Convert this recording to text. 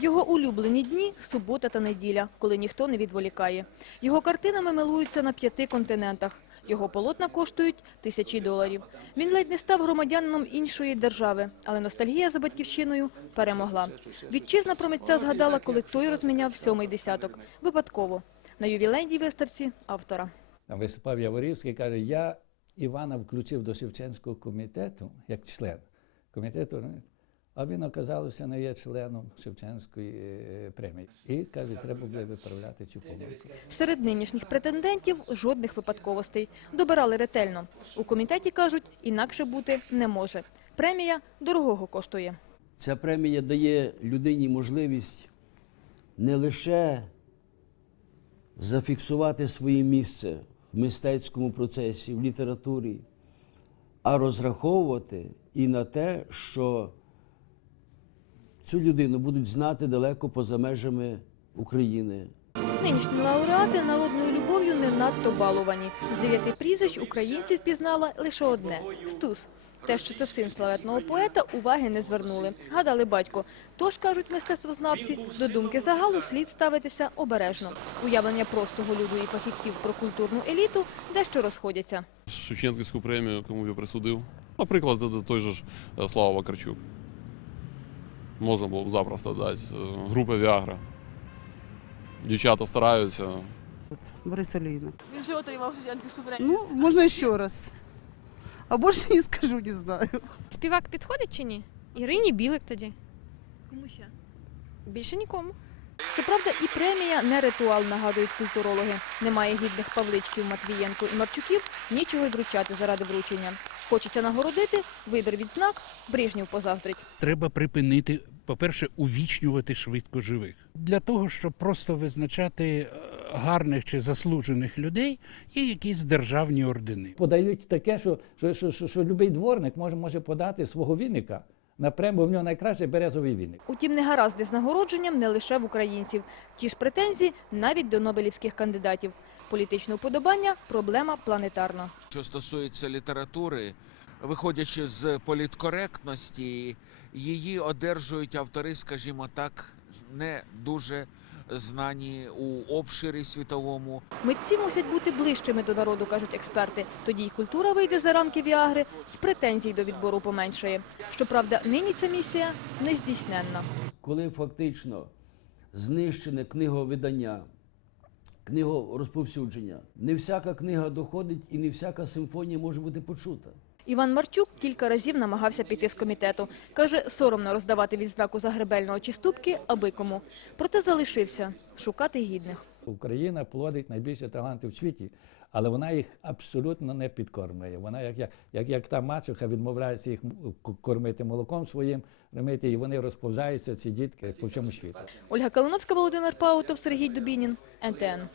Його улюблені дні – субота та неділя, коли ніхто не відволікає. Його картинами милуються на п'яти континентах. Його полотна коштують тисячі доларів. Він ледь не став громадянином іншої держави, але ностальгія за батьківщиною перемогла. Вітчизна про митця згадала, коли той розміняв сьомий десяток. Випадково. На ювілейній виставці автора. Виступав Яворівський, каже, я Івана включив до Шевченського комітету як член комітету, а він оказався не є членом Шевченської е, премії. І каже, треба буде виправляти цю помилку. Серед нинішніх претендентів жодних випадковостей. Добирали ретельно. У комітеті кажуть, інакше бути не може. Премія дорогого коштує. Ця премія дає людині можливість не лише зафіксувати своє місце в мистецькому процесі, в літературі, а розраховувати і на те, що цю людину будуть знати далеко поза межами України. Нинішні лауреати народною любов'ю не надто баловані. З дев'яти прізвищ українців пізнала лише одне – Стус. Те, що це син славетного поета, уваги не звернули. Гадали батько. Тож, кажуть мистецтвознавці, до думки загалу слід ставитися обережно. Уявлення простого люду і фахівців про культурну еліту дещо розходяться. Шевченківську премію, кому я присудив. Наприклад, той же ж е, Слава Вакарчук. Можна було б запросто дати. Е, Група Віагра. Дівчата стараються. Борис Алейна. Він вже отримав Шевченківську премію. Ну, можно еще раз. А больше не скажу, не знаю. Співак підходить чи ні? Ірині Білик тоді. Кому ще? Більше нікому. Щоправда, і премія не ритуал, нагадують культурологи. Немає гідних Павличків, Матвієнко і Марчуків, нічого й вручати заради вручення. Хочеться нагородити, вибір відзнак, Брижнів позавтрить. треба припинити, по-перше, увічнювати швидко живих. Для того, щоб просто визначати е, гарних чи заслужених людей, є якісь державні ордени. Подають таке, що, що, що, що, що будь-який дворник може, може подати свого вінника на премію, бо в нього найкращий березовий віник. Утім, не гаразди з нагородженням не лише в українців. Ті ж претензії навіть до нобелівських кандидатів. Політичне уподобання – проблема планетарна. Що стосується літератури, виходячи з політкоректності, її одержують автори, скажімо так, не дуже знані у обширі світовому. Митці мусять бути ближчими до народу, кажуть експерти. Тоді й культура вийде за рамки Віагри, й претензій до відбору поменшає. Щоправда, нині ця місія нездійсненна. Коли фактично знищене книговидання, книгорозповсюдження, не всяка книга доходить і не всяка симфонія може бути почута. Іван Марчук кілька разів намагався піти з комітету. Каже, соромно роздавати відзнаку загребельного чи ступки аби кому. Проте залишився шукати гідних. Україна плодить найбільше талантів в світі, але вона їх абсолютно не підкормлює. Вона, як, як, як, як та мачуха, відмовляється їх кормити молоком своїм, ремити, і вони розповзаються, ці дітки, по всьому світу. Ольга Калиновська, Володимир Паутов, Сергій Дубінін, НТН.